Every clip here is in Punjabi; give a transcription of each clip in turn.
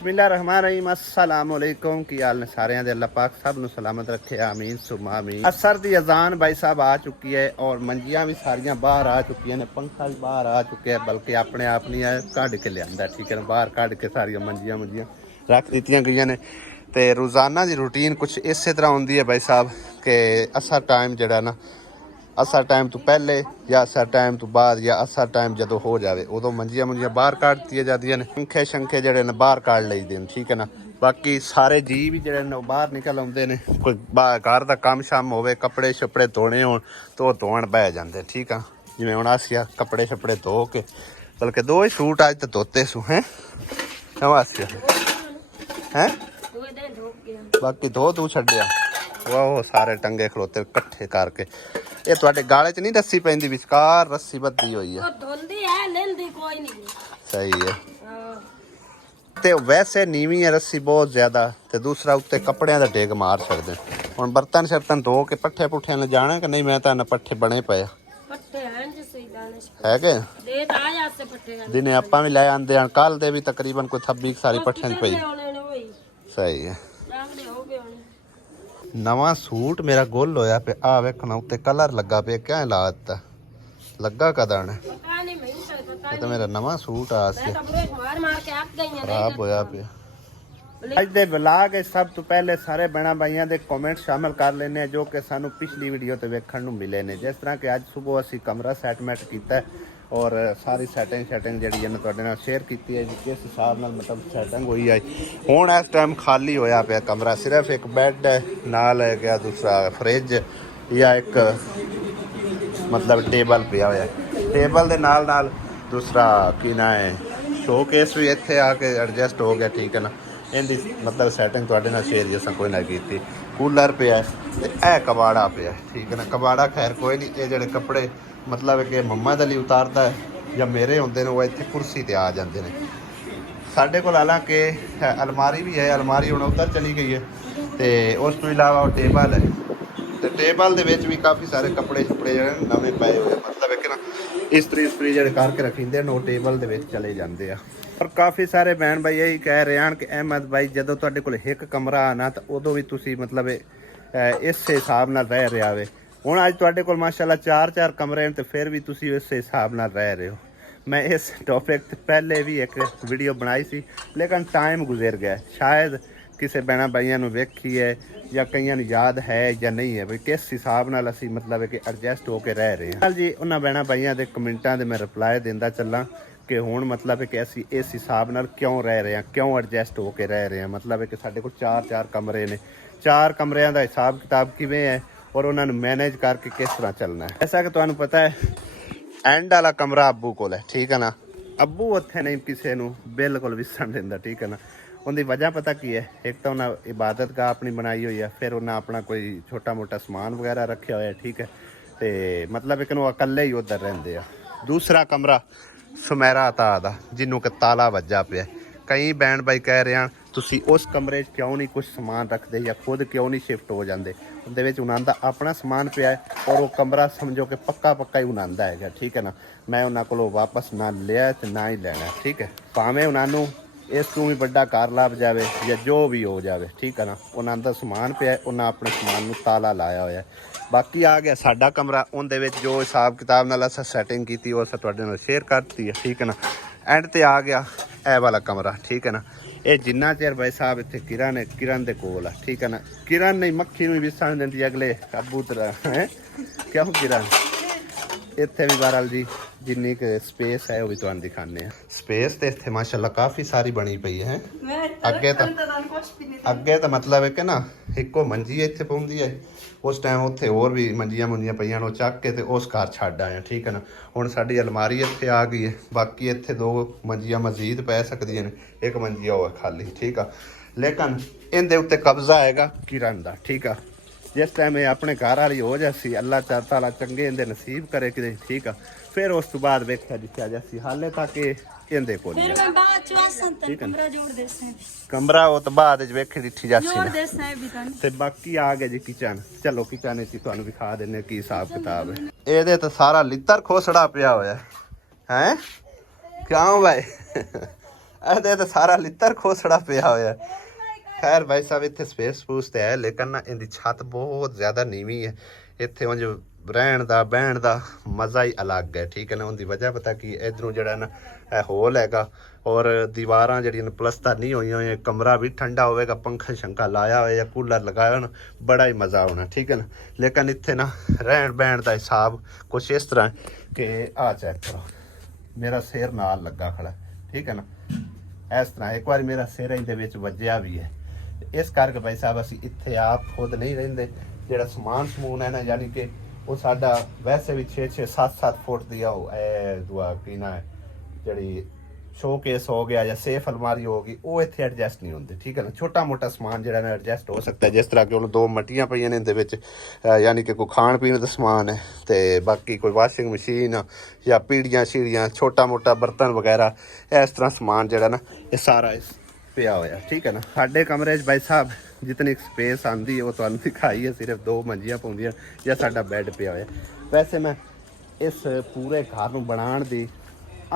बिस्मिल्लाहिर्रहमानिर्रहीम अस्सलाम वालेकुम की हाल ने सारे दे अल्लाह पाक सब नु सलामत रखे आमीन सुमा आमीन। असर दी अजान भाई साहब आ चुकी है और मंजियां भी सारियां बाहर आ चुकी ने, पंखा भी बाहर आ चुके हैं, बल्कि अपने आप नहीं है कढ़ के लिया, ठीक है ना, बाहर कढ़ के सारियां मंजियां मुंजियां रख दी गई ने। तो रोज़ाना की रूटीन कुछ इस तरह होंगी है भाई साहब कि असर टाइम जड़ा ना असर टाइम तो पहले या असर टाइम तो बाद या असर टाइम जो हो जाए उदों मंजियां मुंजियां बाहर काट दी जाती ने, पंखे शंखे जड़े ने बाहर काट लईदे ने, ठीक है ना। बाकी सारे जी भी जड़े ने बाहर निकल आते हैं, कोई घर का काम शाम हो, कपड़े शपड़े धोने हो तो धोन बह जाते, ठीक है। जिवें हुण असीं कपड़े शपड़े धो के बल्कि दो ही सूट अज तो धोते सू हैं आसिया हैं, बाकी धो तू छड्डिया वो सारे टंगे खलोते कट्ठे करके। ये तुहाडे गाले च नहीं रस्सी पैंदी, विचकार रस्सी बद्धी हुई है, सही है। ते वैसे नीवी है रस्सी बहुत ज्यादा, ते दूसरा उत्ते कपड़ियां दा डेग मार छड्डदे। हुण बर्तन शर्तन धो के पट्ठे पुट्ठे ने जाना कि नहीं, मैं तां पट्ठे बने पे है के दिने आपां भी लै आंदे हन, कल दे भी तकरीबन कोई थब्बी सारी पट्ठियां च पई, सही है। नवा सूट मेरा गुल होया पे आ वेखना उत्ते कलर लगा पे, क्या ला दिता लगा कदा ने, ये तो मेरा नवा सूट आ खराब होया पे। अज दे व्लॉग सब तो पहले सारे बहना भाइयों के कमेंट शामिल कर लेने जो कि सानू पिछली वीडियो ते वेखण नू मिले ने। जिस तरह कि अज सुबह असी कमरा सैटमेंट किया और सारी सैटिंग जी है शेयर की है किस हिसाब नाल मतलब सैटिंग हुई है। हुण इस टाइम खाली होया पिया कमरा, सिर्फ एक बैड है नाल है गया, दूसरा फ्रिज या एक मतलब टेबल पिया होया, टेबल दे नाल नाल दूसरा की ना है शोकेस भी इत्थे आके एडजस्ट हो गया, ठीक है ना। इनकी मतलब सैटिंग तुहाडे नाल शेयर जैसा कोई ना की। कूलर पे है ए कबाड़ा पे, ठीक है ना। कबाड़ा खैर कोई नहीं, ये जड़े कपड़े मतलब कि मम्मा दे लिए उतारता है या मेरे होंदे ने वो इत्थे कुर्सी ते आ जाते हैं। साढ़े को हालांकि अलमारी भी है, अलमारी हुण उधर चली गई है, तो उस तो इलावा वो टेबल है, तो टेबल दे विच भी काफ़ी सारे कपड़े शपड़े जो नवे पाए हुए, मतलब है कि ना इस्त्री जड़े करके रखींदे वो टेबल दे विच चले जाते हैं। और काफ़ी सारे बहन भाई यही कह रहे हैं कि अहमद भाई जदों तुहाडे कोल एक कमरा आना तो उदों भी तुसी मतलब इस हिसाब नाल रह रहे आवे। हुण अज तुहाडे कोल माशाअल्लाह 4 कमरे हैं तो फिर भी तुसी इस हिसाब नाल रह रहे हो। मैं इस टॉपिक पहले भी एक वीडियो बनाई सी, लेकिन टाइम गुजर गया, शायद किसी बहना भाइयों नूं वेखी है या कईयां नूं याद है या नहीं है, भाई किस हिसाब नाल असीं मतलब कि एडजस्ट होकर रह रहे हैं। जी उन्हां बहना भाइयों के कमेंटां दे मैं रिप्लाई दिंदा चलां कि हुण मतलब है कि असीं इस हिसाब नाल क्यों रह रहे हैं, क्यों एडजस्ट होकर रह रहे हैं। मतलब है कि साडे कोल 4 कमरे ने, 4 कमरिਆਂ ਦਾ हिसाब किताब किवें है और उन्होंने मैनेज करके किस तरह चलना है। ऐसा कि तुहानूं पता है एंड वाला कमरा अब्बू कोल है, ठीक है ना। अब्बू उत्थे नहीं किसी नूं बिल्कुल विसण दिंदा, ठीक है ना। उनकी वजह पता की है, एक तो उन्हें इबादत गाह अपनी बनाई हुई है, फिर उन्हें अपना कोई छोटा मोटा समान वगैरह रखा हुआ है, ठीक है। तो मतलब एक अकले ही उधर रहिंदे आ। दूसरा कमरा सुमेरा अता दा जिन्हों कि ताला वज्जा पिया। कई बहन भाई कह रहे हैं तुसी उस कमरे क्यों नहीं कुछ समान रखते या खुद क्यों नहीं शिफ्ट हो जाते। उनके विच उन्हां दा अपना समान पिया है और वो कमरा समझो कि पक्का ही उन्हां दा है, ठीक है ना। मैं उन्हां कोलों वापस ना लिया तो ना ही लेना, ठीक है। भावें उन्होंने इस तू भी बड़ा घर लभ जाए या जो भी हो जाए, ठीक है ना। उन्हां दा समान पिया, उन्हें अपने समान नूं ताला लाया होया। बाकी आ गया साडा कमरा, उनदे विच जो हिसाब किताब नाल असां सैटिंग की वो असां तुहाडे नाल शेयर करती है, ठीक है ना। एंड ते आ गया ए वाला कमरा, ठीक है ना। ये जिन्ना चेर भाई साहब इत्थे किरण है, किरण दे कोल है, ठीक है ना। किरण नहीं मक्खी नूं विसण दिंदी अगले अब्बू तरह है, क्यों किरण इत्थे भी बहरहाल जी जिन्नी क स्पेस है वो भी तुहानूं दिखाने हैं। स्पेस तो इत्थे माशाअल्लाह काफ़ी सारी बनी पई है। अगे तो मतलब है कि ना एको मंजी इत्थे पौंदी है, उस टाइम उत्थे होर भी मंजियां मुंजियां पईयां ने चक के ते उस घर छड्ड आए, ठीक है ना। हुण साडी अलमारी इत्थे आ गई है, बाकी इत्थे 2 मंजियां मजीद पै सकदियां ने, एक मंजी हो खाली, ठीक है। लेकिन इहदे उत्ते कब्जा आएगा किरण दा, ठीक है। जिस टाइम ये अपने घर वाली हो जासी अल्लाह ताला चंगे इहदे नसीब करे कि, ठीक है। फिर उस तो बाद वेख्या जिथे जासी, हाले तक इहदे कोल ही है, ठीक है। कमरा वो तो बाद वेखे दिखी जासी ते बाकी आ गया जी किचन। चलो किचन तुहानूं विखा देने की हिसाब किताब है। ਇਹਦੇ तो सारा लित्तर खोसड़ा पिया होया है, क्यों भाई ਇਹਦੇ ਤਾਂ ਸਾਰਾ ਲਿੱਤਰ ਖੋਸੜਾ ਪਿਆ ਹੋਇਆ। ਖੈਰ ਭਾਈ ਸਾਹਿਬ ਇੱਥੇ ਸਪੇਸ ਸਪੂਸ ਤੇ ਹੈ, ਲੇਕਿਨ ਨਾ ਇਹਦੀ ਛੱਤ ਬਹੁਤ ਜ਼ਿਆਦਾ ਨੀਵੀਂ ਹੈ। ਇੱਥੇ ਉਂਝ ਰਹਿਣ ਦਾ ਬਹਿਣ ਦਾ ਮਜ਼ਾ ਹੀ ਅਲੱਗ ਹੈ, ਠੀਕ ਹੈ ਨਾ। ਉਹਦੀ ਵਜ੍ਹਾ ਪਤਾ ਕੀ, ਇਧਰੋਂ ਜਿਹੜਾ ਨਾ ਇਹ ਹੋਲ ਹੈਗਾ ਔਰ ਦੀਵਾਰਾਂ ਜਿਹੜੀਆਂ ਨੇ ਪਲਸਤਰ ਨਹੀਂ ਹੋਈਆਂ ਹੋਈਆਂ, ਕਮਰਾ ਵੀ ਠੰਡਾ ਹੋਵੇਗਾ, ਪੰਖਾ ਸ਼ੰਕਾ ਲਾਇਆ ਹੋਇਆ ਜਾਂ ਕੂਲਰ ਲਗਾਇਆ ਹੋਣਾ, ਬੜਾ ਹੀ ਮਜ਼ਾ ਆਉਣਾ, ਠੀਕ ਹੈ ਨਾ। ਲੇਕਿਨ ਇੱਥੇ ਨਾ ਰਹਿਣ ਬਹਿਣ ਦਾ ਹਿਸਾਬ ਕੁਛ ਇਸ ਤਰ੍ਹਾਂ ਕਿ ਆਹ ਚੈੱਕ ਕਰੋ, ਮੇਰਾ ਸਿਰ ਨਾਲ ਲੱਗਾ ਖੜਾ, ਠੀਕ ਹੈ ਨਾ। ਇਸ ਤਰ੍ਹਾਂ ਇੱਕ ਵਾਰ ਮੇਰਾ ਸਿਰ ਇਹਦੇ ਵਿੱਚ ਵੱਜਿਆ ਵੀ ਹੈ। ਇਸ ਕਰਕੇ ਭਾਈ ਸਾਹਿਬ ਅਸੀਂ ਇੱਥੇ ਆਪ ਖੁਦ ਨਹੀਂ ਰਹਿੰਦੇ। ਜਿਹੜਾ ਸਮਾਨ ਸਮੂਨ ਹੈ ਨਾ, ਯਾਨੀ ਕਿ ਉਹ ਸਾਡਾ ਵੈਸੇ ਵੀ 6-6 7-7 ਫੁੱਟ ਦੀ ਆ, ਉਹ ਇਹ ਦੁਆ ਪੀਣਾ ਹੈ ਜਿਹੜੀ ਸ਼ੋਕੇਸ ਹੋ ਗਿਆ ਜਾਂ ਸੇਫ ਅਲਮਾਰੀ ਹੋ ਗਈ, ਉਹ ਇੱਥੇ ਐਡਜਸਟ ਨਹੀਂ ਹੁੰਦੇ, ਠੀਕ ਹੈ ਨਾ। ਛੋਟਾ ਮੋਟਾ ਸਮਾਨ ਜਿਹੜਾ ਨਾ ਐਡਜਸਟ ਹੋ ਸਕਦਾ, ਜਿਸ ਤਰ੍ਹਾਂ ਕਿ ਉਹਨੂੰ 2 ਮੱਟੀਆਂ ਪਈਆਂ ਨੇ ਇਹਦੇ ਵਿੱਚ, ਯਾਨੀ ਕਿ ਕੋਈ ਖਾਣ ਪੀਣ ਦਾ ਸਮਾਨ ਹੈ, ਤੇ ਬਾਕੀ ਕੋਈ ਵਾਸ਼ਿੰਗ ਮਸ਼ੀਨ ਜਾਂ ਪੀੜੀਆਂ ਸ਼ੀੜੀਆਂ, ਛੋਟਾ ਮੋਟਾ ਬਰਤਨ ਵਗੈਰਾ, ਇਸ ਤਰ੍ਹਾਂ ਸਮਾਨ ਜਿਹੜਾ ਨਾ ਇਹ ਸਾਰਾ ਪਿਆ ਹੋਇਆ, ਠੀਕ ਹੈ ਨਾ। ਸਾਡੇ ਕਮਰੇ 'ਚ ਭਾਈ ਸਾਹਿਬ ਜਿਤਨੀ ਸਪੇਸ ਆਉਂਦੀ ਹੈ ਉਹ ਤੁਹਾਨੂੰ ਦਿਖਾਈ ਹੈ, ਸਿਰਫ 2 ਮੰਜੀਆਂ ਪਾਉਂਦੀਆਂ ਜਾਂ ਸਾਡਾ ਬੈੱਡ ਪਿਆ ਹੋਇਆ। ਵੈਸੇ ਮੈਂ ਇਸ ਪੂਰੇ ਘਰ ਨੂੰ ਬਣਾਉਣ ਦੀ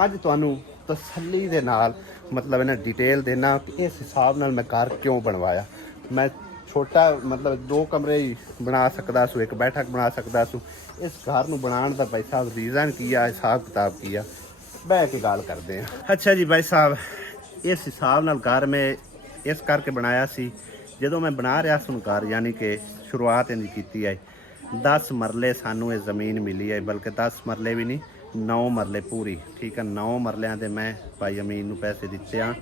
ਅੱਜ ਤੁਹਾਨੂੰ ਤਸੱਲੀ ਦੇ ਨਾਲ ਮਤਲਬ ਇਹਨਾਂ ਡਿਟੇਲ ਦੇਣਾ ਕਿ ਇਸ ਹਿਸਾਬ ਨਾਲ ਮੈਂ ਘਰ ਕਿਉਂ ਬਣਵਾਇਆ। ਮੈਂ ਛੋਟਾ ਮਤਲਬ 2 ਕਮਰੇ ਹੀ ਬਣਾ ਸਕਦਾ ਸੂ, ਇੱਕ ਬੈਠਕ ਬਣਾ ਸਕਦਾ ਸੂ। ਇਸ ਘਰ ਨੂੰ ਬਣਾਉਣ ਦਾ ਭਾਈ ਸਾਹਿਬ ਰੀਜ਼ਨ ਕੀ ਆ, ਹਿਸਾਬ ਕਿਤਾਬ ਕੀ ਆ, ਬਹਿ ਕੇ ਗੱਲ ਕਰਦੇ ਹਾਂ। ਅੱਛਾ ਜੀ ਭਾਈ ਸਾਹਿਬ, ਇਸ ਹਿਸਾਬ ਨਾਲ ਘਰ ਮੈਂ ਇਸ ਕਰਕੇ ਬਣਾਇਆ ਸੀ, ਜਦੋਂ ਮੈਂ ਬਣਾ ਰਿਹਾ ਸੀ ਘਰ, ਯਾਨੀ ਕਿ ਸ਼ੁਰੂਆਤ ਇਹਦੀ ਕੀਤੀ ਹੈ, 10 ਮਰਲੇ ਸਾਨੂੰ ਇਹ ਜ਼ਮੀਨ ਮਿਲੀ ਹੈ, ਬਲਕਿ 10 ਮਰਲੇ ਵੀ ਨਹੀਂ, 9 ਮਰਲੇ ਪੂਰੀ, ਠੀਕ ਹੈ। 9 ਮਰਲਿਆਂ ਦੇ ਮੈਂ ਭਾਈ ਅਮੀਨ ਨੂੰ ਪੈਸੇ ਦਿੱਤੇ ਆ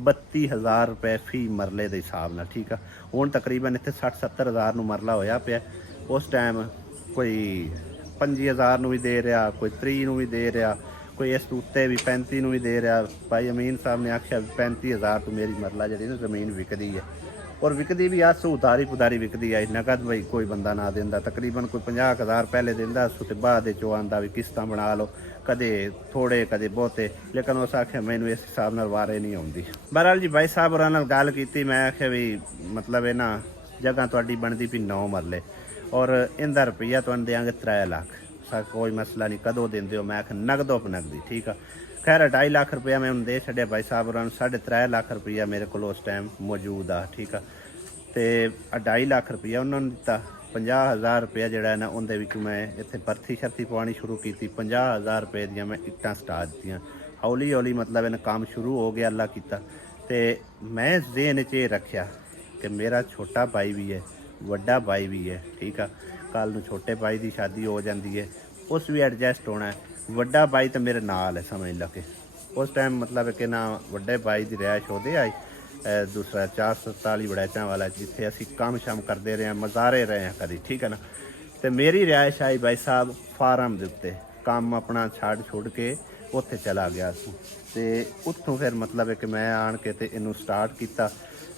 32,000 ਰੁਪਏ ਫੀ ਮਰਲੇ ਦੇ ਹਿਸਾਬ ਨਾਲ, ਠੀਕ ਆ। ਹੁਣ ਤਕਰੀਬਨ ਇੱਥੇ 60-70 ਹਜ਼ਾਰ ਨੂੰ ਮਰਲਾ ਹੋਇਆ ਪਿਆ। ਉਸ ਟਾਈਮ ਕੋਈ 25,000 ਨੂੰ ਵੀ ਦੇ ਰਿਹਾ, ਕੋਈ 30 ਨੂੰ ਵੀ ਦੇ ਰਿਹਾ, ਕੋਈ ਇਸ ਤੋਂ ਉੱਤੇ ਵੀ 35 ਨੂੰ ਵੀ ਦੇ ਰਿਹਾ। ਭਾਈ ਅਮੀਨ ਸਾਹਿਬ ਨੇ ਆਖਿਆ 35,000 ਤੋਂ ਮੇਰੀ ਮਰਲਾ ਜਿਹੜੀ ਨਾ ਜ਼ਮੀਨ ਵਿਕਦੀ ਹੈ, ਔਰ ਵਿਕਦੀ ਵੀ ਆ ਸੂ ਉਤਾਰੀ ਪੁਦਾਰੀ ਵਿਕਦੀ ਹੈ, ਨਕਦ ਬਈ ਕੋਈ ਬੰਦਾ ਨਾ ਦਿੰਦਾ। ਤਕਰੀਬਨ ਕੋਈ 50,000 ਪਹਿਲੇ ਦਿੰਦਾ ਸੂ ਤੇ ਬਾਅਦ ਦੇ ਚੋਂ ਆਂਦਾ ਵੀ ਕਿਸ਼ਤਾਂ ਬਣਾ ਲਓ, ਕਦੇ ਥੋੜੇ ਕਦੇ ਬਹੁਤੇ, ਲੇਕਿਨ ਉਸ ਆਖਿਆ ਮੈਨੂੰ ਇਸ ਹਿਸਾਬ ਨਾਲ ਵਾਰੇ ਨਹੀਂ ਆਉਂਦੀ। ਬਹਰਹਾਲ ਜੀ ਭਾਈ ਸਾਹਿਬ ਹੋਰਾਂ ਨਾਲ ਗੱਲ ਕੀਤੀ, ਮੈਂ ਆਖਿਆ ਵੀ ਮਤਲਬ ਇਹ ਨਾ ਜਗ੍ਹਾ ਤੁਹਾਡੀ ਬਣਦੀ ਵੀ 9 ਮਰਲੇ ਔਰ ਇਹਦਾ ਰੁਪਈਆ ਤੁਹਾਨੂੰ ਦੇਵਾਂਗੇ 3 ਲੱਖ। ਕੋਈ ਮਸਲਾ ਨਹੀਂ, ਕਦੋਂ ਦਿੰਦੇ ਹੋ? ਮੈਂ ਆਖਿਆ ਨਗਦੋ ਨਗਦੀ, ਠੀਕ ਆ। ਖੈਰ 2.5 ਲੱਖ ਰੁਪਇਆ ਮੈਂ ਉਹਨੂੰ ਦੇ ਛੱਡਿਆ ਭਾਈ ਸਾਹਿਬ ਹੋਰਾਂ ਨੂੰ। 3.5 ਲੱਖ ਰੁਪਈਆ ਮੇਰੇ ਕੋਲ ਉਸ ਟਾਈਮ ਮੌਜੂਦ ਆ, ਠੀਕ ਆ। ਤੇ 2.5 ਲੱਖ ਰੁਪਈਆ ਉਹਨਾਂ ਨੂੰ ਦਿੱਤਾ। 50,000 ਰੁਪਇਆ ਜਿਹੜਾ ਨਾ ਉਹਦੇ ਵਿੱਚ ਮੈਂ ਇੱਥੇ ਪਰਥੀ ਸ਼ਰਤੀ ਪਵਾਉਣੀ ਸ਼ੁਰੂ ਕੀਤੀ। 50,000 ਰੁਪਏ ਦੀਆਂ ਮੈਂ ਇੱਟਾਂ ਸਟਾ ਦਿੱਤੀਆਂ। ਹੌਲੀ ਹੌਲੀ ਮਤਲਬ ਇਹਨਾਂ ਕੰਮ ਸ਼ੁਰੂ ਹੋ ਗਿਆ, ਅੱਲਾ ਕੀਤਾ। ਤੇ ਮੈਂ ਜ਼ੇਨ 'ਚ ਇਹ ਰੱਖਿਆ ਕਿ ਮੇਰਾ ਛੋਟਾ ਭਾਈ ਵੀ ਹੈ, ਵੱਡਾ ਭਾਈ ਵੀ ਹੈ, ਠੀਕ ਆ। ਕੱਲ੍ਹ ਨੂੰ ਛੋਟੇ ਭਾਈ ਦੀ ਸ਼ਾਦੀ ਹੋ ਜਾਂਦੀ ਹੈ, ਉਸ ਵੀ ਐਡਜਸਟ ਹੋਣਾ ਹੈ। ਵੱਡਾ ਭਾਈ ਤਾਂ ਮੇਰੇ ਨਾਲ ਹੈ, ਸਮਝ ਲਾ ਕੇ ਉਸ ਟਾਈਮ ਮਤਲਬ ਕਿ ਨਾ ਵੱਡੇ ਭਾਈ ਦੀ ਰਿਹਾਇਸ਼ ਉਹਦੇ ਆਈ, ਦੂਸਰਾ 447 ਵੜੈਚਾਂ ਵਾਲਾ, ਜਿੱਥੇ ਅਸੀਂ ਕੰਮ ਸ਼ਮ ਕਰਦੇ ਰਹੇ ਹਾਂ, ਮਜ਼ਾਰੇ ਰਹੇ ਹਾਂ ਕਦੀ, ਠੀਕ ਹੈ ਨਾ। ਤੇ ਮੇਰੀ ਰਿਹਾਇਸ਼ ਆਈ ਭਾਈ ਸਾਹਿਬ ਫਾਰਮ ਦੇ ਉੱਤੇ, ਕੰਮ ਆਪਣਾ ਛੱਡ ਕੇ ਉੱਥੇ ਚਲਾ ਗਿਆ ਸੀ। ਤੇ ਉੱਥੋਂ ਫਿਰ ਮਤਲਬ ਹੈ ਕਿ ਮੈਂ ਆਣ ਕੇ ਤੇ ਇਹਨੂੰ ਸਟਾਰਟ ਕੀਤਾ।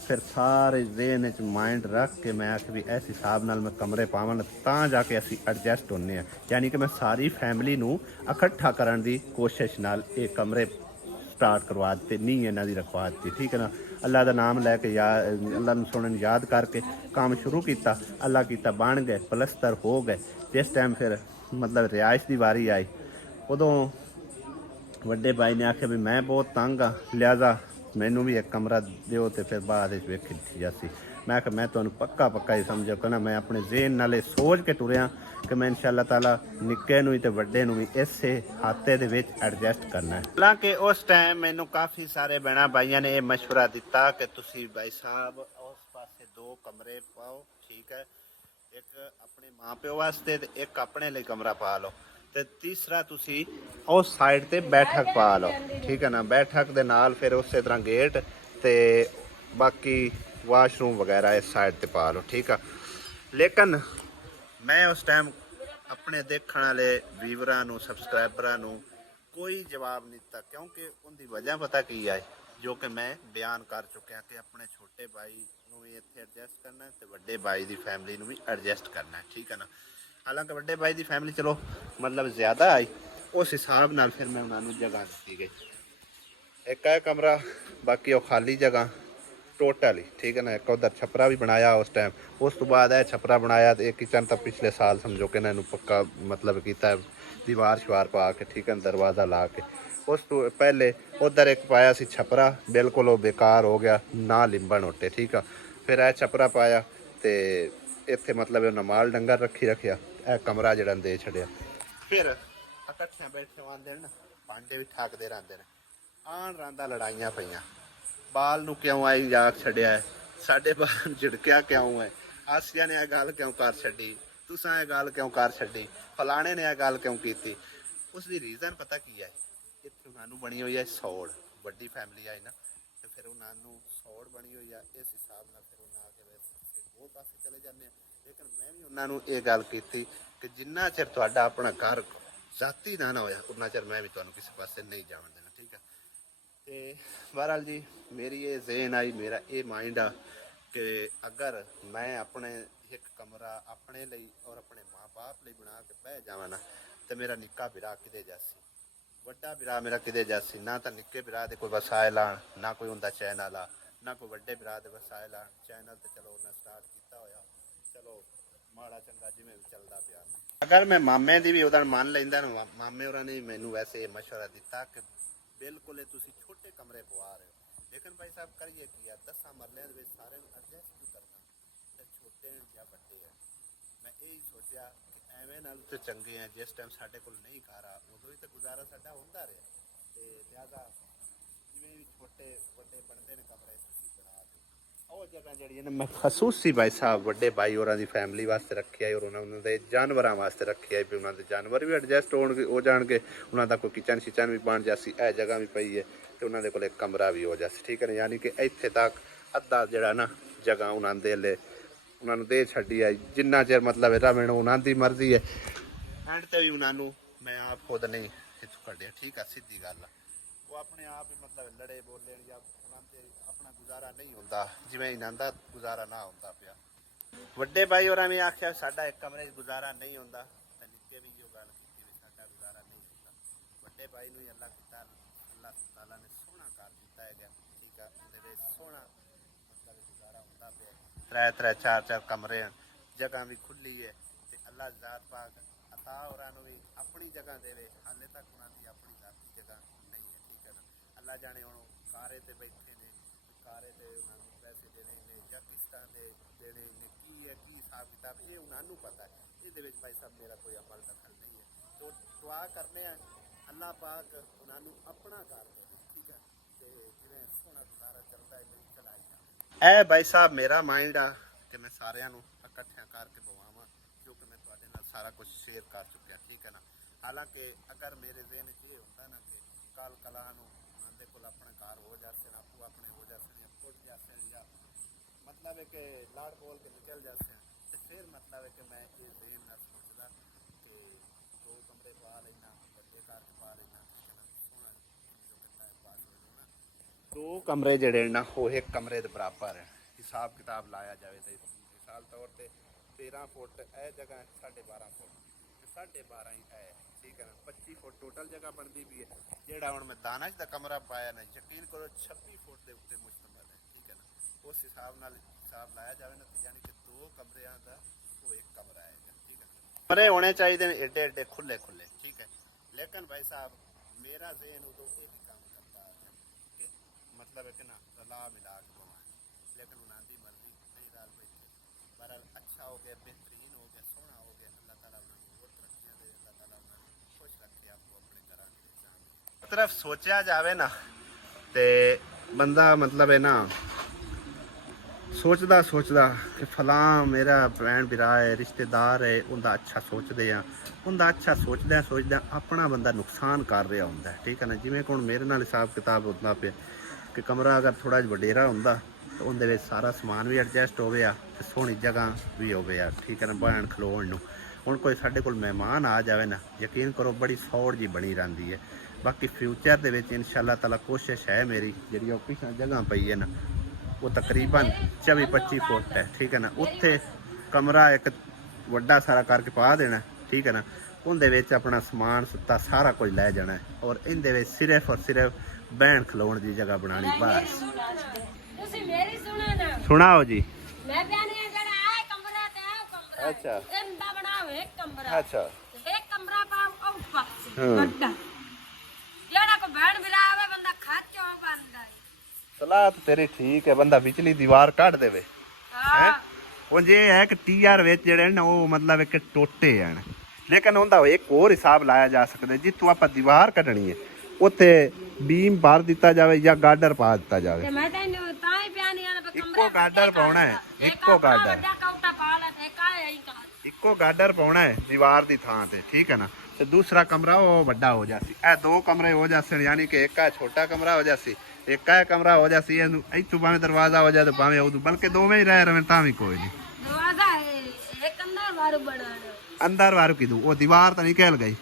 ਫਿਰ ਸਾਰੇ ਜ਼ੇਨ 'ਚ ਮਾਇੰਡ ਰੱਖ ਕੇ ਮੈਂ ਆਖਿਆ ਵੀ ਇਸ ਹਿਸਾਬ ਨਾਲ ਮੈਂ ਕਮਰੇ ਪਾਵਾਂ ਤਾਂ ਜਾ ਕੇ ਅਸੀਂ ਐਡਜਸਟ ਹੁੰਦੇ ਹਾਂ। ਯਾਨੀ ਕਿ ਮੈਂ ਸਾਰੀ ਫੈਮਿਲੀ ਨੂੰ ਇਕੱਠਾ ਕਰਨ ਦੀ ਕੋਸ਼ਿਸ਼ ਨਾਲ ਇਹ ਕਮਰੇ ਸਟਾਰਟ ਕਰਵਾ ਦਿੱਤੇ, ਨੀਂਹ ਇਹਨਾਂ ਦੀ ਰਖਵਾ ਦਿੱਤੀ, ਠੀਕ ਹੈ ਨਾ। ਅੱਲਾ ਦਾ ਨਾਮ ਲੈ ਕੇ ਅੱਲਾ ਨੂੰ ਸੁਣਨ ਯਾਦ ਕਰਕੇ ਕੰਮ ਸ਼ੁਰੂ ਕੀਤਾ। ਅੱਲਾ ਕੀਤਾ, ਬਣ ਗਏ, ਪਲਸਤਰ ਹੋ ਗਏ। ਜਿਸ ਟਾਈਮ ਫਿਰ ਮਤਲਬ ਰਿਹਾਇਸ਼ ਦੀ ਵਾਰੀ ਆਈ, ਉਦੋਂ ਵੱਡੇ ਭਾਈ ਨੇ ਆਖਿਆ ਵੀ ਮੈਂ ਬਹੁਤ ਤੰਗ ਆ, ਲਿਹਾਜ਼ਾ ਮੈਨੂੰ ਵੀ ਇੱਕ ਕਮਰਾ ਦਿਓ। ਤੇ ਫਿਰ ਬਾਅਦ ਵਿੱਚ ਵੇਖੀ ਜਾਸੀ। ਮੈਂ ਕਿਹਾ ਮੈਂ ਤੁਹਾਨੂੰ ਪੱਕਾ ਹੀ ਸਮਝੋ ਕਿ ਨਾ, ਮੈਂ ਆਪਣੇ ਜ਼ੇਨ ਨਾਲੇ ਸੋਚ ਕੇ ਟੁਰਿਆ ਕਿ ਮੈਂ ਇਨਸ਼ਾਅੱਲਾ ਤਾਲਾ ਨਿੱਕੇ ਨੂੰ ਵੀ ਤੇ ਵੱਡੇ ਨੂੰ ਵੀ ਇਸੇ ਹਾਤੇ ਦੇ ਵਿੱਚ ਐਡਜਸਟ ਕਰਨਾ ਹੈ। ਹਾਲਾਂਕਿ ਉਸ ਟਾਈਮ ਮੈਨੂੰ ਕਾਫੀ ਸਾਰੇ ਭੈਣਾਂ ਭਾਈਆਂ ਨੇ ਇਹ ਮਸ਼ਵਰਾ ਦਿੱਤਾ ਕਿ ਤੁਸੀਂ ਭਾਈ ਸਾਹਿਬ ਉਸ ਪਾਸੇ 2 ਕਮਰੇ ਪਾਓ, ਠੀਕ ਹੈ, ਇੱਕ ਆਪਣੇ ਮਾਂ ਪਿਓ ਵਾਸਤੇ ਤੇ ਇੱਕ ਆਪਣੇ ਲਈ ਕਮਰਾ ਪਾ ਲਓ, ਤੇ ਤੀਸਰਾ ਤੁਸੀਂ ਉਸ ਸਾਈਡ ਤੇ ਬੈਠਕ ਪਾ ਲਓ, ਠੀਕ ਹੈ ਨਾ। ਬੈਠਕ ਦੇ ਨਾਲ ਫਿਰ ਉਸੇ ਤਰ੍ਹਾਂ ਗੇਟ ਤੇ ਬਾਕੀ ਵਾਸ਼ਰੂਮ ਵਗੈਰਾ ਇਸ ਸਾਈਡ ਤੇ ਪਾ ਲਓ, ਠੀਕ ਆ। ਲੇਕਿਨ ਮੈਂ ਉਸ ਟਾਈਮ ਆਪਣੇ ਦੇਖਣ ਵਾਲੇ ਵੀਵਰਾਂ ਨੂੰ, ਸਬਸਕ੍ਰਾਈਬਰਾਂ ਨੂੰ ਕੋਈ ਜਵਾਬ ਨਹੀਂ ਦਿੱਤਾ, ਕਿਉਂਕਿ ਉਹਦੀ ਵਜ੍ਹਾ ਪਤਾ ਕੀ ਹੈ, ਜੋ ਕਿ ਮੈਂ ਬਿਆਨ ਕਰ ਚੁੱਕਿਆ ਕਿ ਆਪਣੇ ਛੋਟੇ ਭਾਈ ਨੂੰ ਵੀ ਇੱਥੇ ਐਡਜਸਟ ਕਰਨਾ ਹੈ ਤੇ ਵੱਡੇ ਭਾਈ ਦੀ ਫੈਮਿਲੀ ਨੂੰ ਵੀ ਐਡਜਸਟ ਕਰਨਾ ਹੈ, ਠੀਕ ਹੈ ਨਾ। ਹਾਲਾਂਕਿ ਵੱਡੇ ਭਾਈ ਦੀ ਫੈਮਿਲੀ ਚਲੋ ਮਤਲਬ ਜ਼ਿਆਦਾ ਆਈ, ਉਸ ਹਿਸਾਬ ਨਾਲ ਫਿਰ ਮੈਂ ਉਹਨਾਂ ਨੂੰ ਜਗ੍ਹਾ ਦਿੱਤੀ ਗਈ। ਇੱਕ ਹੈ ਕਮਰਾ, ਬਾਕੀ ਉਹ ਖਾਲੀ ਜਗ੍ਹਾ ਟੋਟਲੀ, ਠੀਕ ਹੈ ਨਾ। ਇੱਕ ਉਧਰ ਛਪਰਾ ਵੀ ਬਣਾਇਆ ਉਸ ਟਾਈਮ, ਉਸ ਤੋਂ ਬਾਅਦ ਇਹ ਛਪਰਾ ਬਣਾਇਆ ਤੇ ਇਹ ਕਿਚਨ ਤਾਂ ਪਿਛਲੇ ਸਾਲ ਸਮਝੋ ਕਿ ਇਹਨਾਂ ਨੂੰ ਪੱਕਾ ਮਤਲਬ ਕੀਤਾ, ਦੀਵਾਰ ਸ਼ਵਾਰ ਪਾ ਕੇ, ਠੀਕ ਹੈ, ਦਰਵਾਜ਼ਾ ਲਾ ਕੇ। ਉਸ ਤੋਂ ਪਹਿਲੇ ਉਧਰ ਇੱਕ ਪਾਇਆ ਸੀ ਛਪਰਾ, ਬਿਲਕੁਲ ਉਹ ਬੇਕਾਰ ਹੋ ਗਿਆ, ਨਾ ਲਿੰਬਣ ਉੱਟੇ, ਠੀਕ ਆ। ਫਿਰ ਇਹ ਛਪਰਾ ਪਾਇਆ ਤੇ ਇੱਥੇ ਮਤਲਬ ਉਹਨਾਂ ਮਾਲ ਡੰਗਰ ਰੱਖਿਆ, ਇਹ ਕਮਰਾ ਜਿਹੜਾ ਦੇ ਛੱਡਿਆ। ਫਿਰ ਇਕੱਠਿਆਂ ਬੈਠੇ ਆਉਂਦੇ ਨੇ, ਭਾਂਡੇ ਵੀ ਠਾਕਦੇ ਰਹਿੰਦੇ ਨੇ, ਆਣ ਰਾਂਦਾ ਲੜਾਈਆਂ ਪਈਆਂ, ਬਾਲ ਨੂੰ ਕਿਉਂ ਆਈ ਜਾਗ ਛੱਡਿਆ ਹੈ, ਸਾਡੇ ਬਾਲ ਝਿੜਕਿਆ ਕਿਉਂ ਹੈ, ਆਸੀਆ ਨੇ ਇਹ ਗੱਲ ਕਿਉਂ ਕਰ ਛੱਡੀ, ਤੁਸਾਂ ਇਹ ਗੱਲ ਕਿਉਂ ਕਰ ਛੱਡੀ, ਫਲਾਣੇ ਨੇ ਇਹ ਗੱਲ ਕਿਉਂ ਕੀਤੀ। ਉਸ ਦੀ ਰੀਜ਼ਨ ਪਤਾ ਕੀ ਹੈ, ਇੱਥੇ ਉਹਨਾਂ ਨੂੰ ਬਣੀ ਹੋਈ ਹੈ ਸੌੜ, ਵੱਡੀ ਫੈਮਿਲੀ ਆਈ ਨਾ, ਤੇ ਫਿਰ ਉਹਨਾਂ ਨੂੰ ਸੌੜ ਬਣੀ ਹੋਈ ਆ, ਇਸ ਹਿਸਾਬ ਨਾਲ ਫਿਰ ਉਹਨਾਂ ਆ ਕੇ ਵੈਸੇ ਉਹ ਪਾਸੇ ਚਲੇ ਜਾਂਦੇ ਆ। ਲੇਕਿਨ ਮੈਂ ਵੀ ਉਹਨਾਂ ਨੂੰ ਇਹ ਗੱਲ ਕੀਤੀ ਕਿ ਜਿੰਨਾ ਚਿਰ ਤੁਹਾਡਾ ਆਪਣਾ ਘਰ ਜ਼ਾਤੀ ਨਾ ਹੋਇਆ ਉਹਨਾਂ ਚਿਰ ਮੈਂ ਵੀ ਤੁਹਾਨੂੰ ਕਿਸੇ ਪਾਸੇ ਨਹੀਂ ਜਾਣ ਦੇਣਾ, ਠੀਕ ਹੈ। ਤੇ ਬਹਰਹਾਲ ਜੀ ਮੇਰੀ ਇਹ ਜ਼ੇਨ ਆਈ, ਮੇਰਾ ਇਹ ਮਾਈਂਡ ਆ ਕਿ ਅਗਰ ਮੈਂ ਆਪਣੇ ਇੱਕ ਕਮਰਾ ਆਪਣੇ ਲਈ ਔਰ ਆਪਣੇ ਮਾਂ-ਬਾਪ ਲਈ ਬਣਾ ਕੇ ਬਹਿ ਜਾਵਾਂ ਨਾ, ਤੇ ਮੇਰਾ ਨਿੱਕਾ ਵੀਰਾ ਕਿਤੇ ਜਾਸੀ, ਵੱਡਾ ਵੀਰਾ ਮੇਰਾ ਕਿਤੇ ਜਾਸੀ, ਨਾ ਤਾਂ ਨਿੱਕੇ ਵੀਰਾ ਦੇ ਕੋਈ ਵਸਾਇਲ ਆਣ, ਨਾ ਕੋਈ ਹੁੰਦਾ ਚੈਨਲ ਆ, ਨਾ ਕੋਈ ਵੱਡੇ ਵੀਰਾ ਦੇ ਵਸਾਇਲ ਆਣ। ਚੈਨਲ ਤੇ ਚਲੋ ਉਹਨਾਂ ਸਟਾਰਟ ਕੀਤਾ ਹੋਇਆ, ਚਲੋ ਮਾੜਾ ਚੰਗਾ ਜਿਵੇਂ ਵੀ ਚੱਲਦਾ ਪਿਆ। ਅਗਰ ਮੈਂ ਮਾਮੇ ਦੀ ਵੀ ਉਹਦਾ ਮੰਨ ਲੈਂਦਾ ਨਾ, ਮਾਮੇ ਹੋਰਾਂ ਨੇ ਮੈਨੂੰ ਵੈਸੇ ਮਸ਼ਵਰਾ ਦਿੱਤਾ ਕਿ ਬਿਲਕੁਲ ਤੁਸੀਂ ਛੋਟੇ ਕਮਰੇ ਪਵਾ ਰਹੇ ਹੋ, ਲੇਕਿਨ ਭਾਈ ਸਾਹਿਬ ਕਰੀਏ ਕੀ ਆ, 10 ਮਰਲਿਆਂ ਦੇ ਵਿੱਚ ਸਾਰਿਆਂ ਨੂੰ ਐਡਜਸਟ ਕਿਉਂ ਕਰਨਾ, ਤੇ ਛੋਟੇ ਜਾਂ ਵੱਡੇ ਆ। ਮੈਂ ਇਹ ਸੋਚਿਆ ਕਿ ਐਵੇਂ ਨਾਲ ਤੇ ਚੰਗੇ ਆ, ਜਿਸ ਟਾਈਮ ਸਾਡੇ ਕੋਲ ਨਹੀਂ ਘਰ ਆ ਉਦੋਂ ਹੀ ਤਾਂ ਗੁਜ਼ਾਰਾ ਸਾਡਾ ਹੁੰਦਾ ਰਿਹਾ, ਤੇ ਲਿਹਾਜ਼ਾ ਜਿਵੇਂ ਵੀ ਛੋਟੇ ਵੱਡੇ ਬਣਦੇ ਨੇ ਕਮਰੇ ਤੁਸੀਂ ਬਣਾ ਦਿਓ। ਉਹ ਜਗ੍ਹਾ ਜਿਹੜੀ ਨਾ ਮੈਂ ਖਸੂਸੀ ਭਾਈ ਸਾਹਿਬ ਵੱਡੇ ਭਾਈ ਹੋਰਾਂ ਦੀ ਫੈਮਿਲੀ ਵਾਸਤੇ ਰੱਖਿਆ, ਔਰ ਉਹਨਾਂ ਦੇ ਜਾਨਵਰਾਂ ਵਾਸਤੇ ਰੱਖਿਆ ਵੀ ਉਹਨਾਂ ਦੇ ਜਾਨਵਰ ਵੀ ਐਡਜਸਟ ਹੋਣਗੇ, ਹੋ ਜਾਣਗੇ, ਉਹਨਾਂ ਦਾ ਕੋਈ ਕਿਚਨ ਸ਼ਿਚਨ ਵੀ ਬਣ ਜਾਸੀ, ਇਹ ਜਗ੍ਹਾ ਵੀ ਪਈ ਹੈ, ਤੇ ਉਹਨਾਂ ਦੇ ਕੋਲ ਇੱਕ ਕਮਰਾ ਵੀ ਹੋ ਜਾਸੀ, ਠੀਕ ਹੈ ਨਾ। ਯਾਨੀ ਕਿ ਇੱਥੇ ਤੱਕ ਅੱਧਾ ਜਿਹੜਾ ਨਾ ਜਗ੍ਹਾ ਉਹਨਾਂ ਦੇ ਲਈ ਉਹਨਾਂ ਨੂੰ ਦੇ ਛੱਡੀ ਹੈ, ਜਿੰਨਾ ਚਿਰ ਮਤਲਬ ਇਹਦਾ ਮੈਨੂੰ ਉਹਨਾਂ ਦੀ ਮਰਜ਼ੀ ਹੈ। ਐਂਡ ਤੇ ਵੀ ਉਹਨਾਂ ਨੂੰ ਮੈਂ ਆਪ ਖੁਦ ਨਹੀਂ ਇੱਥੋਂ ਕੱਢਿਆ, ਠੀਕ ਆ, ਸਿੱਧੀ ਗੱਲ ਆ। ਉਹ ਆਪਣੇ ਆਪ ਹੀ ਮਤਲਬ ਲੜੇ ਬੋਲੇ ਜਾਂ ਉਹਨਾਂ ਤੇ ਆਪਣਾ ਗੁਜ਼ਾਰਾ ਨਹੀਂ ਹੁੰਦਾ ਜਿਵੇਂ ਇਹਨਾਂ ਦਾ ਗੁਜ਼ਾਰਾ ਨਾ ਹੁੰਦਾ ਪਿਆ। ਵੱਡੇ ਭਾਈ ਹੋਰਾਂ ਨੇ ਆਖਿਆ ਸਾਡਾ ਇੱਕ ਕਮਰੇ 'ਚ ਗੁਜ਼ਾਰਾ ਨਹੀਂ ਹੁੰਦਾ, ਤੇ ਨਿੱਕੇ ਵੀ ਉਹ ਗੱਲ ਕੀਤੀ ਵੀ ਸਾਡਾ ਗੁਜ਼ਾਰਾ ਨਹੀਂ ਹੁੰਦਾ। ਵੱਡੇ ਭਾਈ ਨੂੰ ਹੀ ਅੱਲਾਹ ਕੀਤਾ, ਅੱਲਾਹ ਤਾਲਾ ਨੇ ਸੋਹਣਾ ਕਰ ਦਿੱਤਾ ਹੈਗਾ, ਠੀਕ ਆ, ਉਹਦੇ ਵਿੱਚ ਸੋਹਣਾ ਮਤਲਬ ਗੁਜ਼ਾਰਾ ਹੁੰਦਾ ਪਿਆ। 3-3 4-4 ਕਮਰੇ ਹਨ, ਜਗ੍ਹਾ ਵੀ ਖੁੱਲੀ ਹੈ, ਤੇ ਅੱਲਾਹ ਜ਼ਾਤ ਪਾਕ ਅਤਾ ਹੋਰਾਂ ਨੂੰ ਵੀ ਆਪਣੀ ਜਗ੍ਹਾ ਦੇਵੇ। ਹਾਲੇ ਤੱਕ ਉਹਨਾਂ ਦੀ ਆਪਣੀ ਜ਼ਾਤੀ ਜਗ੍ਹਾ ਨਹੀਂ ਹੈ, ਠੀਕ ਹੈ ਨਾ। ਅੱਲਾਹ ਜਾਣੇ ਹੁਣ ਕਾਰੇ ਤੇ ਬੈਠੇ ਨੇ, ਕਾਰੇ ਤੇ ਉਹਨਾਂ ਨੂੰ ਪੈਸੇ ਦੇਣੇ ਨੇ ਜਾਂ ਕਿਸ਼ਤਾਂ ਦੇ ਦੇਣੇ ਨੇ, ਕੀ ਹੈ ਕੀ ਹਿਸਾਬ ਕਿਤਾਬ ਇਹ ਉਹਨਾਂ ਨੂੰ ਪਤਾ ਹੈ। ਇਹਦੇ ਵਿੱਚ ਭਾਈ ਸਾਹਿਬ ਮੇਰਾ ਕੋਈ ਅਮਲ ਦਖਲ ਨਹੀਂ ਹੈ। ਤੋ ਦੁਆ ਕਰਨੇ ਆ ਅੱਲਾਹ ਪਾਕ ਉਹਨਾਂ ਨੂੰ ਆਪਣਾ ਕਰ ਦੇਵੇ, ਠੀਕ ਹੈ, ਤੇ ਜਿਵੇਂ ਸੋਹਣਾ ਗੁਜ਼ਾਰਾ ਚੱਲਦਾ ਹੈ ਨਹੀਂ ਚਲਾਈ ਜਾਵੇ। ਇਹ ਭਾਈ ਸਾਹਿਬ ਮੇਰਾ ਮਾਈਂਡ ਆ ਕਿ ਮੈਂ ਸਾਰਿਆਂ ਨੂੰ ਇਕੱਠਿਆਂ ਕਰਕੇ ਬਵਾਵਾਂ, ਕਿਉਂਕਿ ਮੈਂ ਤੁਹਾਡੇ ਨਾਲ ਸਾਰਾ ਕੁਝ ਸ਼ੇਅਰ ਕਰ ਚੁੱਕਿਆ, ਠੀਕ ਹੈ ਨਾ। ਹਾਲਾਂਕਿ ਅਗਰ ਮੇਰੇ ਜ਼ਿਹਨ 'ਚ ਇਹ ਹੁੰਦਾ ਨਾ ਕਿ ਕੱਲ ਕਲਾ ਨੂੰ ਉਹਨਾਂ ਦੇ ਕੋਲ ਆਪਣਾ ਘਰ ਹੋ ਜਾਸੇ, ਆਪੋ ਆਪਣੇ ਹੋ ਜਾਸੇ, ਉੱਠ ਜਾਸੇ, ਜਾਂ ਮਤਲਬ ਹੈ ਕਿ ਲਾੜ ਬੋਲ ਕੇ ਨਿਕਲ ਜਾਸੇ, ਤੇ ਫਿਰ ਮਤਲਬ ਹੈ ਕਿ ਮੈਂ ਇਹ ਜ਼ਿਹਨ ਨਾਲ ਸੋਚਦਾ ਕਿ 2 ਕਮਰੇ ਪਾ ਲੈਣਾ, ਵੱਡੇ ਘਰ 'ਚ ਪਾ ਲੈਣਾ, ਠੀਕ ਹੈ ਨਾ, ਸੋਹਣਾ ਜੋ ਕਿਤਾ ਹੈ ਪਾਸ ਹੋ ਜਾਣਾ। 2 ਕਮਰੇ ਜਿਹੜੇ ਨਾ ਉਹ ਇੱਕ ਕਮਰੇ ਦੇ ਬਰਾਬਰ ਹੈ। ਹਿਸਾਬ ਕਿਤਾਬ ਲਾਇਆ ਜਾਵੇ ਤਾਂ ਮਿਸਾਲ ਤੌਰ ਤੇ 13 ਫੁੱਟ ਇਹ ਜਗ੍ਹਾ, 12.5 ਫੁੱਟ, 12.5 ਹੀ ਹੈ, ਠੀਕ ਹੈ ਨਾ। 25 ਫੁੱਟ ਟੋਟਲ ਜਗ੍ਹਾ ਬਣਦੀ ਵੀ ਹੈ। ਜਿਹੜਾ ਹੁਣ ਮੈਂ ਦਾਨਸ਼ ਦਾ ਕਮਰਾ ਪਾਇਆ ਨਾ, ਯਕੀਨ ਕਰੋ 26 ਫੁੱਟ ਦੇ ਉੱਤੇ ਮੁਸ਼ਤਮਲ ਹੈ, ਠੀਕ ਹੈ ਨਾ। ਉਸ ਹਿਸਾਬ ਨਾਲ ਹਿਸਾਬ ਲਾਇਆ ਜਾਵੇ ਨਾ, ਯਾਨੀ ਕਿ 2 ਕਮਰਿਆਂ ਦਾ ਉਹ ਇੱਕ ਕਮਰਾ ਹੈ, ਠੀਕ ਹੈ। ਕਮਰੇ ਹੋਣੇ ਚਾਹੀਦੇ ਨੇ ਏਡੇ ਏਡੇ ਖੁੱਲੇ ਖੁੱਲੇ, ਠੀਕ ਹੈ। ਲੇਕਿਨ ਭਾਈ ਸਾਹਿਬ ਮੇਰਾ ਜ਼ਿਹਨ ਉਦੋਂ ਇਹ ਵੀ ਕੰਮ ਕਰਦਾ ਹੈ ਕਿ ਮਤਲਬ ਹੈ ਕਿ ਨਾ ਰਲਾ ਮਿਲਾ ਕੇ ਬਵਾਂ, ਲੇਕਿਨ ਉਹਨਾਂ ਦੀ ਮਰਜ਼ੀ ਨਹੀਂ ਰਲ ਬੈਠੇ। ਬਹਰਹਾਲ ਅੱਛਾ ਹੋ ਗਿਆ, बेहतरीन हो गया, सोहना हो गया। अल्लाह ताला उन्होंने और तरक्कियां दे, अल्लाह ताला उन्होंने खुश रखे आपको अपने घर के तरफ सोचा जावे ना, ते बंदा मतलब है ना सोचदा सोचदा कि फलां मेरा भैन भरा है, रिश्तेदार है, उनका अच्छा सोचते हैं, उनका अच्छा सोचद्या अपना बंदा नुकसान कर रहा होंदा, ठीक है ना। जिवें हुण मेरे नाल हिसाब किताब होंदा पे कि कमरा अगर थोड़ा जिहा वडेरा होंदा तो उनदे विच सारा समान भी एडजस्ट हो गया, ते सोहनी जगह भी हो गया, ठीक है ना, बहन खलोण नूं। हुण कोई साडे कोल मेहमान आ जावे ना, यकीन करो बड़ी सौड़ जी बनी रहिंदी है। बाकी फ्यूचर दे विच इंशाअल्लाह ताला कोशिश है मेरी, जिहड़ी पिछां जगह पई है ना वो तकरीबन 24-25 फुट है, ठीक है ना। उत्थे कमरा एक वड्डा सारा करके पा देना, ठीक है ना। उनदे विच अपना समान सुत्ता सारा कुछ लै जाना है, और इनदे विच सिर्फ और सिर्फ बहन खलोण दी जगह बनानी बस। सुनाओ जी। मैं कहने जरा आए कमरा ते आओ कमरा, अच्छा इंदा बनाओ एक कमरा, अच्छा एक कमरा पाओ ऊपर बड़ा जेड़ा को ਭੈਣ ਮਿਲਾਵੇ ਬੰਦਾ ਖਾਚੋ ਬੰਦਾ ਹੈ। ਸਲਾਹ ਤਾਂ ਤੇਰੀ ਠੀਕ ਹੈ, ਬੰਦਾ ਵਿਚਲੀ ਦੀਵਾਰ ਕੱਢ ਦੇਵੇ ਹਾਂ ਉਹ ਜੇ ਹੈ ਕਿ ਟੀਆਰ ਵਿੱਚ ਜਿਹੜੇ ਨੇ ਉਹ ਮਤਲਬ ਇੱਕ ਟੋਟੇ ਹਨ, ਲੇਕਿਨ ਉਹਦਾ ਇੱਕ ਹੋਰ ਹਿਸਾਬ ਲਾਇਆ ਜਾ ਸਕਦਾ ਜਿੱਥੋਂ ਆਪਾਂ ਦੀਵਾਰ ਕੱਢਣੀ ਹੈ ਉੱਥੇ ਬੀਮ ਭਰ ਦਿੱਤਾ ਜਾਵੇ ਜਾਂ ਗਾਡਰ ਪਾ ਦਿੱਤਾ ਜਾਵੇ। ਤੇ ਮੈਂ ਤੈਨੂੰ ਤਾਂ ਹੀ ਪਿਆਨੀ ਆ ਇੱਕੋ ਗਾਡਰ ਪਾਉਣਾ ਹੈ, ਇੱਕੋ ਗਾਡਰ ਵੱਡਾ ਕੌਟਾ ਪਾ ਲੈ ਤੇ ਕਾਏ ਆਈ ਕਾ ਇੱਕੋ ਗਾਡਰ ਪਾਉਣਾ ਹੈ ਦੀਵਾਰ ਦੀ ਥਾਂ ਤੇ, ਠੀਕ ਹੈ ਨਾ। ਤੇ ਦੂਸਰਾ ਕਮਰਾ ਉਹ ਵੱਡਾ ਹੋ ਜਾਸੀ, ਇਹ ਦੋ ਕਮਰੇ ਹੋ ਜਾਸਣ, ਯਾਨੀ ਕਿ ਇੱਕ ਆ ਛੋਟਾ ਕਮਰਾ ਹੋ ਜਾਸੀ, ਇੱਕ ਆ ਕਮਰਾ ਹੋ ਜਾਸੀ। ਇਹਨੂੰ ਇੱਥੋਂ ਭਾਵੇਂ ਦਰਵਾਜ਼ਾ ਹੋ ਜਾਏ ਤੇ ਭਾਵੇਂ ਉਦੋਂ, ਬਲਕਿ ਦੋਵੇਂ ਹੀ ਰਹਿ ਰਵੇਂ ਤਾਂ ਵੀ ਕੋਈ ਨਹੀਂ। ਦਰਵਾਜ਼ਾ ਹੈ ਇੱਕ ਅੰਦਰ ਵਾਰ ਬਣਾਣਾ ਅੰਦਰ ਵਾਰੂ ਕਿਦੂ ਉਹ ਦੀਵਾਰ ਤਾਂ ਨਿਕਲ ਗਈ,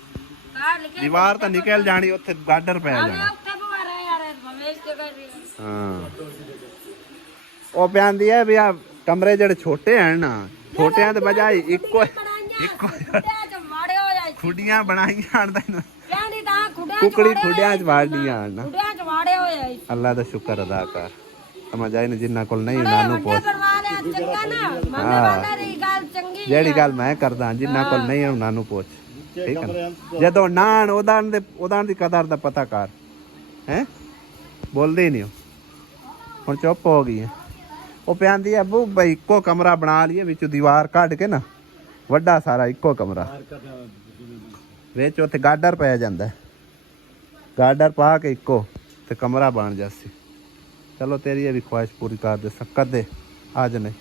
ਕਾਰ ਲਿਖੇ ਦੀਵਾਰ ਤਾਂ ਨਿਕਲ ਜਾਣੀ, ਉੱਥੇ ਗਾਡਰ ਪੈ ਮੈਂ ਜਾਣਾ। ਉੱਥੇ ਬਵਾਰਾ ਯਾਰ ਭਵੇਸ਼ ਕੇ ਕਰ ਰਹੀ ਹਾਂ ਉਹ ਪਿਆਂਦੀ ਹੈ ਵੀ ਆ ਕਮਰੇ ਜਿਹੜੇ ਛੋਟੇ ਹਨ ਨਾ, ਛੋਟਿਆਂ ਦੇ ਬਜਾਏ ਇੱਕੋ ਚ ਮਾੜੇ ਹੋ ਜਾਈ ਖੁੱਡੀਆਂ ਬਣਾਈਆਂ ਹਨ ਤੈਨੂੰ, ਪਿਆਨੀ ਤਾਂ ਖੁੱਡਿਆਂ ਕੁਕੜੀ ਖੁੱਡਿਆਂ 'ਚ ਵਾੜਨੀਆਂ ਹਨ ਨਾ। ਖੁੱਡਿਆਂ ਚ ਮਾੜੇ ਹੋ ਜਾਈ ਅੱਲਾ ਦਾ ਸ਼ੁਕਰ ਅਦਾ ਕਰ, ਸਮਝ ਆਈ ਨਾ। ਜਿੰਨਾ ਕੋਲ ਨਹੀਂ ਉਹਨਾਂ ਨੂੰ ਵੱਡੇ ਪੁੱਛ, ਪਰਵਾਲੇ ਚੰਗਾ ਨਾ ਮੰਨੇ ਵਾਲਾ ਦੀ ਗੱਲ ਚੰਗੀ ਜਿਹੜੀ ਗੱਲ ਮੈਂ ਕਰਦਾ ਜਿੰਨਾ ਕੋਲ ਨਹੀਂ ਉਹਨਾਂ ਨੂੰ ਪੁੱਛ, ਠੀਕ ਹੈ ਨਾ। ਜਦੋਂ ਨਾਨ ਉਹਦਾਂ ਦੀ ਕਦਰ ਦਾ ਪਤਾ ਕਰ, ਹੈ ਬੋਲਦੇ ਹੀ ਨਹੀਂ ਉਹ, ਹੁਣ ਚੁੱਪ ਹੋ ਗਈ ਹੈ। ਉਹ ਪਿਆਂਦੀ ਆ ਬੂ ਬਈ ਇੱਕੋ ਕਮਰਾ ਬਣਾ ਲਈਏ, ਵਿੱਚੋਂ ਦੀਵਾਰ ਕੱਢ ਕੇ ਨਾ ਵੱਡਾ ਸਾਰਾ ਇੱਕੋ ਕਮਰਾ, ਵਿੱਚ ਉੱਥੇ ਗਾਡਰ ਪੈ ਜਾਂਦਾ, ਗਾਡਰ ਪਾ ਕੇ ਇੱਕੋ ਤੇ ਕਮਰਾ ਬਣ ਜਾਸੀ। ਚਲੋ ਤੇਰੀ ਇਹ ਵੀ ਖੁਆਇਸ਼ ਪੂਰੀ ਕਰ ਦੇ ਸਕਤ ਦੇ, ਅੱਜ ਨੇ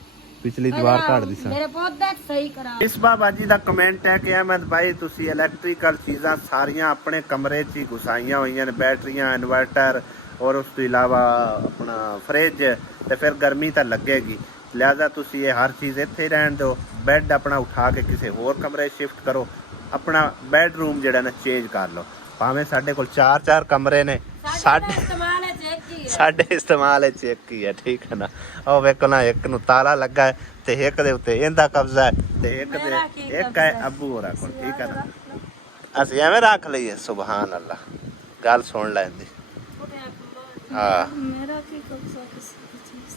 ਪਿਛਲੀ ਦੀਵਾਰ ਕੱਢ ਦੀ ਸਾਂ। ਮੇਰੇ ਪੌਦੇ ਸਹੀ ਕਰਾ ਇਸ ਬਾਬਾ ਜੀ ਦਾ ਕਮੈਂਟ ਹੈ ਕਿ ਅਹਿਮਦ ਭਾਈ ਤੁਸੀਂ ਇਲੈਕਟ੍ਰੀਕਲ ਚੀਜ਼ਾਂ ਸਾਰੀਆਂ ਆਪਣੇ ਕਮਰੇ 'ਚ ਹੀ ਘੁਸਾਈਆਂ ਹੋਈਆਂ ਨੇ, ਬੈਟਰੀਆਂ, ਇਨਵਰਟਰ ਔਰ ਉਸ ਤੋਂ ਇਲਾਵਾ ਆਪਣਾ ਫਰਿੱਜ, ਤੇ ਫਿਰ ਗਰਮੀ ਤਾਂ ਲੱਗੇਗੀ, ਲਿਹਾਜ਼ਾ ਤੁਸੀਂ ਇਹ ਹਰ ਚੀਜ਼ ਇੱਥੇ ਹੀ ਰਹਿਣ ਦਿਓ। ਬੈੱਡ ਆਪਣਾ ਉਠਾ ਕੇ ਕਿਸੇ ਹੋਰ ਕਮਰੇ ਸ਼ਿਫਟ ਕਰੋ, ਆਪਣਾ ਬੈਡਰੂਮ ਜਿਹੜਾ ਨਾ ਚੇਂਜ ਕਰ ਲਓ। ਭਾਵੇਂ ਸਾਡੇ ਕੋਲ 4 ਕਮਰੇ ਨੇ, ਸਾਡੇ ਇਸਤੇਮਾਲ ਹੈ ਚੈੱਕ ਹੀ ਸਾਡੇ ਇਸਤੇਮਾਲ 'ਚ ਇੱਕ ਹੀ ਹੈ, ਠੀਕ ਹੈ ਨਾ। ਉਹ ਵੇਖੋ ਨਾ, ਇੱਕ ਨੂੰ ਤਾਲਾ ਲੱਗਾ ਹੈ ਤੇ ਇੱਕ ਦੇ ਉੱਤੇ ਇਹਦਾ ਕਬਜ਼ਾ ਹੈ ਤੇ ਇੱਕ ਹੈ ਅੱਬੂ ਹੋਰਾਂ ਕੋਲ, ਠੀਕ ਹੈ ਨਾ। ਅਸੀਂ ਐਵੇਂ ਰੱਖ ਲਈਏ, ਸੁਭਾਨ ਅੱਲਾ, ਗੱਲ ਸੁਣ ਲੈਂਦੀ। ਹਾਂ ਮੇਰਾ ਕੀ ਕਬਜ਼ਾ ਕਿਸੇ ਚੀਜ਼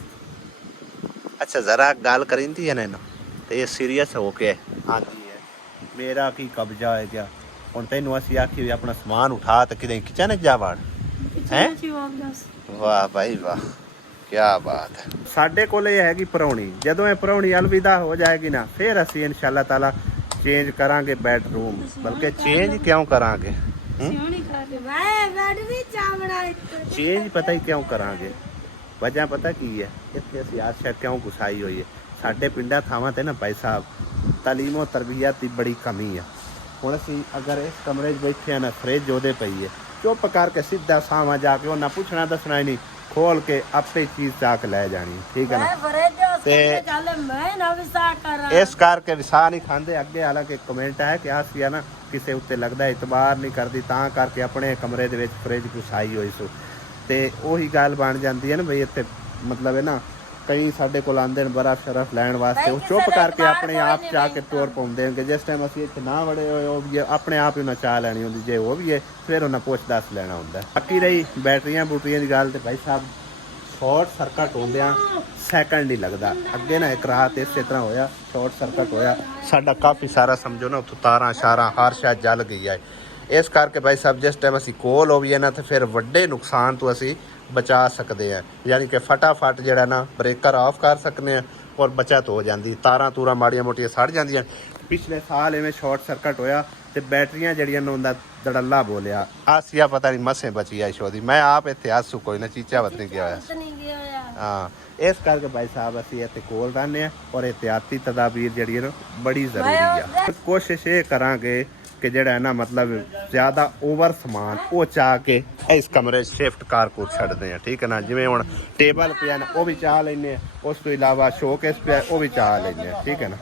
ਅੱਛਾ ਜ਼ਰਾ ਗੱਲ ਕਰਿੰਦੀ ਹੈ ਨਾ ਇਹਨੂੰ ਤੇ ਇਹ ਸੀਰੀਅਸ ਹੋ ਕੇ ਆਂਦੀ ਹੈ, ਮੇਰਾ ਕੀ ਕਬਜ਼ਾ ਹੈ ਗਿਆ। ਹੁਣ ਤੈਨੂੰ ਅਸੀਂ ਆਖੀ ਵੀ ਆਪਣਾ ਸਮਾਨ ਉਠਾ ਤੇ ਕਿਤੇ ਕਿਚਨ 'ਚ ਜਾ ਵੜ, ਹੈ। ਵਾਹ ਭਾਈ ਵਾਹ, ਕੀ ਬਾਤ ਹੈ। ਸਾਡੇ ਕੋਲ ਇਹ ਹੈਗੀ ਪ੍ਰਾਹੁਣੀ, ਜਦੋਂ ਇਹ ਪ੍ਰਾਹੁਣੀ ਅਲਵਿਦਾ ਹੋ ਜਾਏਗੀ ਨਾ, ਫਿਰ ਅਸੀਂ ਇਨਸ਼ਾਅੱਲਾ ਤਾਲਾ ਚੇਂਜ ਕਰਾਂਗੇ ਬੈਡਰੂਮ, ਬਲਕਿ ਚੇਂਜ ਕਿਉਂ ਕਰਾਂਗੇ, ਚੇਂਜ ਪਤਾ ਹੀ ਕਿਉਂ ਕਰਾਂਗੇ, ਵਜ੍ਹਾ ਪਤਾ ਕੀ ਹੈ, ਇੱਥੇ ਅਸੀਂ ਆਸ਼ਾ ਕਿਉਂ ਗੁਸਾਈ ਹੋਈ ਹੈ। ਸਾਡੇ ਪਿੰਡਾਂ ਥਾਵਾਂ ਤੇ ਨਾ ਭਾਈ ਸਾਹਿਬ ਤਾਲੀਮੋ ਤਰਬੀਅਤ ਦੀ ਬੜੀ ਕਮੀ ਹੈ। ਹੁਣ ਅਸੀਂ ਅਗਰ ਇਸ ਕਮਰੇ 'ਚ ਬੈਠੇ ਆ ਨਾ, ਫਰਿੱਜ ਉਹਦੇ ਪਈ ਹੈ, ਚੁੱਪ ਕਰਕੇ ਸਿੱਧਾ ਸਾਵਾਂ ਜਾ ਕੇ ਉਹਨਾਂ ਪੁੱਛਣਾ ਦੱਸਣਾ ਹੀ ਨਹੀਂ, ਖੋਲ ਕੇ ਆਪੇ ਚੀਜ਼ ਚੱਕ ਲੈ ਜਾਣੀ, ਠੀਕ ਹੈ ਨਾ। ਤੇ ਮੈਂ ਨਾ ਵਿਸਾ ਕਰਾਂ, ਇਸ ਕਰਕੇ ਵਿਸਾ ਨਹੀਂ ਖਾਂਦੇ। ਅੱਗੇ ਹਾਲਾਂਕਿ ਕਮੈਂਟ ਹੈ ਕਿ ਆਸੀਆ ਨਾ ਕਿਸੇ ਉੱਤੇ ਲੱਗਦਾ ਇਤਬਾਰ ਨਹੀਂ ਕਰਦੀ, ਤਾਂ ਕਰਕੇ ਆਪਣੇ ਕਮਰੇ ਦੇ ਵਿੱਚ ਫਰਿੱਜ ਘੁਸਾਈ ਹੋਈ ਸੋ। ਤੇ ਉਹੀ ਗੱਲ ਬਣ ਜਾਂਦੀ ਹੈ ਨਾ ਬਈ, ਇੱਥੇ ਮਤਲਬ ਹੈ ਨਾ, ਕਈ ਸਾਡੇ ਕੋਲ ਆਉਂਦੇ ਨੇ ਬਰਫ਼ ਸ਼ਰਫ ਲੈਣ ਵਾਸਤੇ, ਉਹ ਚੁੱਪ ਕਰਕੇ ਆਪਣੇ ਆਪ ਚਾਹ ਕੇ ਟੋਰ ਪਾਉਂਦੇ ਨੇ। ਜਿਸ ਟਾਈਮ ਅਸੀਂ ਇੱਥੇ ਨਾ ਵੜੇ ਹੋਏ, ਉਹ ਵੀ ਆਪਣੇ ਆਪ ਹੀ ਉਹਨਾਂ ਚਾਹ ਲੈਣੀ ਹੁੰਦੀ, ਜੇ ਉਹ ਵੀ ਹੈ ਫਿਰ ਉਹਨਾਂ ਪੁੱਛ ਦੱਸ ਲੈਣਾ ਹੁੰਦਾ। ਬਾਕੀ ਰਹੀ ਬੈਟਰੀਆਂ ਬੂਟਰੀਆਂ ਦੀ ਗੱਲ, ਤੇ ਭਾਈ ਸਾਹਿਬ ਸ਼ਾਰਟ ਸਰਕਟ ਹੁੰਦਿਆਂ ਸੈਕਿੰਡ ਨਹੀਂ ਲੱਗਦਾ। ਅੱਗੇ ਨਾ ਇੱਕ ਰਾਤ ਇਸੇ ਤਰ੍ਹਾਂ ਹੋਇਆ, ਸ਼ਾਰਟ ਸਰਕਟ ਹੋਇਆ, ਸਾਡਾ ਕਾਫੀ ਸਾਰਾ ਸਮਝੋ ਨਾ ਉੱਥੋਂ ਤਾਰਾਂ ਸ਼ਾਰਾਂ ਹਰ ਸ਼ਾਇਦ ਜਲ ਗਈ ਹੈ। ਇਸ ਕਰਕੇ ਭਾਈ ਸਾਹਿਬ ਜਿਸ ਟਾਈਮ ਅਸੀਂ ਕੋਲ ਹੋਈਏ ਨਾ, ਤੇ ਫਿਰ ਵੱਡੇ ਨੁਕਸਾਨ ਤੋਂ ਅਸੀਂ ਬਚਾ ਸਕਦੇ ਆ, ਯਾਨੀ ਕਿ ਫਟਾਫਟ ਜਿਹੜਾ ਨਾ ਬ੍ਰੇਕਰ ਆਫ ਕਰ ਸਕਦੇ ਆ ਔਰ ਬਚਤ ਹੋ ਜਾਂਦੀ। ਤਾਰਾਂ ਤੂਰਾਂ ਮਾੜੀਆਂ ਮੋਟੀਆਂ ਸੜ ਜਾਂਦੀਆਂ। ਪਿਛਲੇ ਸਾਲ ਐਵੇਂ ਸ਼ਾਰਟ ਸਰਕਟ ਹੋਇਆ ਤੇ ਬੈਟਰੀਆਂ ਜਿਹੜੀਆਂ ਨੇ ਉਹਦਾ ਦੜੱਲਾ ਬੋਲਿਆ, ਆਸੀਆ ਪਤਾ ਨਹੀਂ ਮਸੇ ਬਚੀ ਆ ਸ਼ੋ ਦੀ। ਮੈਂ ਆਪ ਇੱਥੇ ਆਸੂ ਕੋਈ ਨਾ ਚੀਚਾ ਵਤ ਨਹੀਂ ਗਿਆ ਹੋਇਆ। ਹਾਂ, ਇਸ ਕਰਕੇ ਭਾਈ ਸਾਹਿਬ ਅਸੀਂ ਇੱਥੇ ਕੋਲ ਰਹਿੰਦੇ ਆ ਔਰ ਇਹਤਿਆਤੀ ਤਦਾਬੀਰ ਜਿਹੜੀ ਹੈ ਨਾ ਬੜੀ ਜ਼ਰੂਰੀ ਆ। ਕੋਸ਼ਿਸ਼ ਇਹ ਕਰਾਂਗੇ ਕਿ ਜਿਹੜਾ ਹੈ ਨਾ ਮਤਲਬ ਜ਼ਿਆਦਾ ਓਵਰ ਸਮਾਨ ਉਹ ਚਾਹ ਕੇ ਇਸ ਕਮਰੇ 'ਚ ਸ਼ਿਫਟ ਕਰ ਛੱਡਦੇ ਆ, ਠੀਕ ਹੈ ਨਾ। ਜਿਵੇਂ ਹੁਣ ਟੇਬਲ ਪਿਆ ਨਾ, ਉਹ ਵੀ ਚਾਹ ਲੈਂਦੇ ਆ, ਉਸ ਤੋਂ ਇਲਾਵਾ ਸ਼ੋਕੇਸ ਪਿਆ, ਉਹ ਵੀ ਚਾਹ ਲੈਂਦੇ ਆ, ਠੀਕ ਹੈ ਨਾ।